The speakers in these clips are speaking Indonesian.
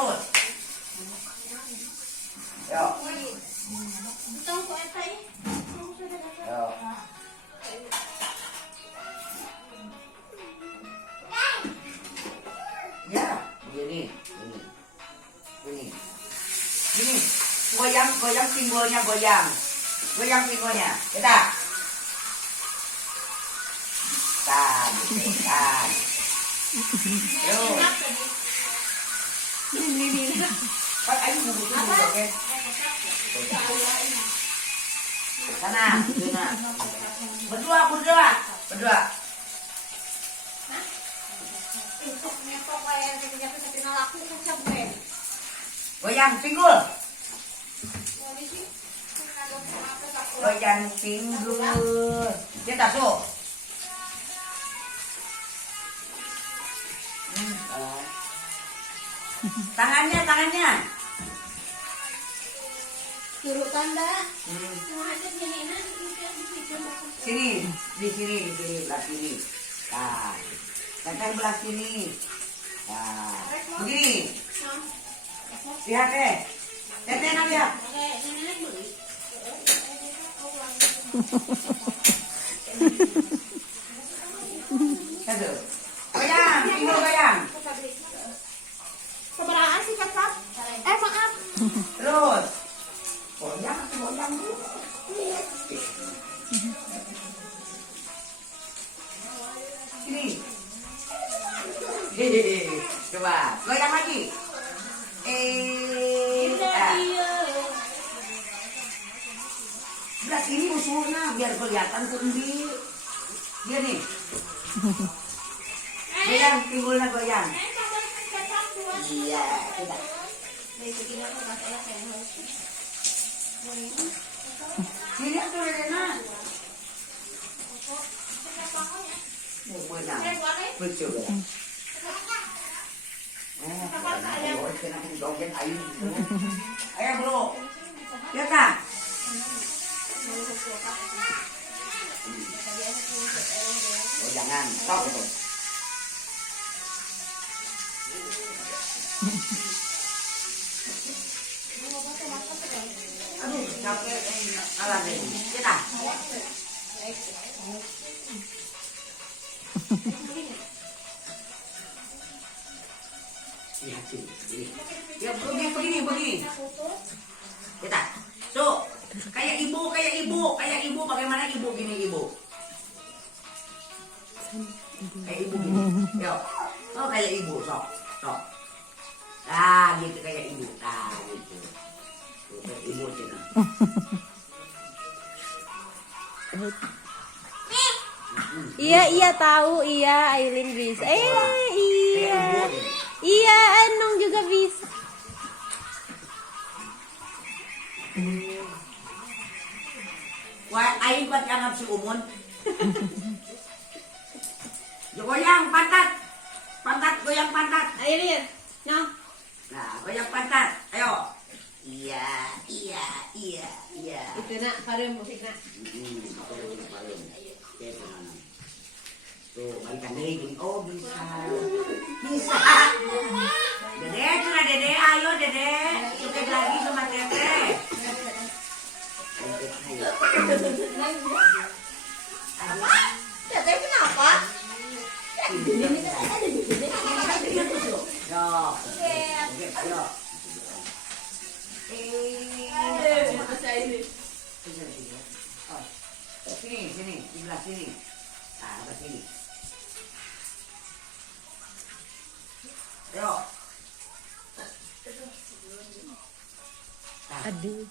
terus. Yo. Yo. Ya, begini. Gini. Goyang pinggulnya goyang. Goyang pinggulnya. Kita. Tan. Yo. Pak ayo bubuk dulu, oke? Sana. Berdua. Goyang pinggul. Goyang pinggul. Kita tuh. Tangannya. Suruh tanda. Sini, di sini belah sini. Nah, tekan belah sini. Nah, begini. Lihat deh. Teteh nak lihat. Satu. Goyang, pinggul goyang. Keberaan sih kakak? Maaf. Terus. Goyang dulu. Sini. Coba, goyang lagi. Belah sini musuhnya biar kelihatan kundi. Dia nih. Goyang, pinggulnya goyang. Iya, tidak. Sini tuh Rena. Menang. Betul. Ayo bro. Lihat kan? Oh jangan, stop itu. Aduh, capek alat ini. Kita. Lihat sini. Ya begini. Kita. So, kayak ibu. Bagaimana ibu gini ibu? Kayak ibu gini. Yo. Oh kayak ibu, sok. Nah, gitu kayak ibu. Nah, gitu. Tuh, kayak ibu cina. Iya tahu, iya Ailin bisa. Iya. Iya, Anung juga bisa. Wah, aing buat anggap si Umun. Goyang pantat, goyang pantat. Ailin, no. Nah, goyang pantat. Ayo. Iya. Itu nak, paling musik nak. Tuh, balikan deh gini. Oh, bisa. Dede, ayo Dede. Joget lagi sama Teteh. Teteh kenapa? Sini, di belah sini. Nah, ke sini. Ayo. Aduh.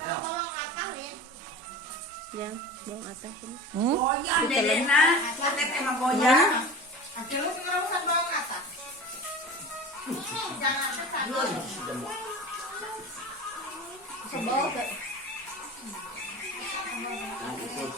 Ayo. Yang bawang atas ini. Goyang Dedena, Teteh emang goyang. Akhirnya sekarang kan bawang atas. Jangan pesan. Sebel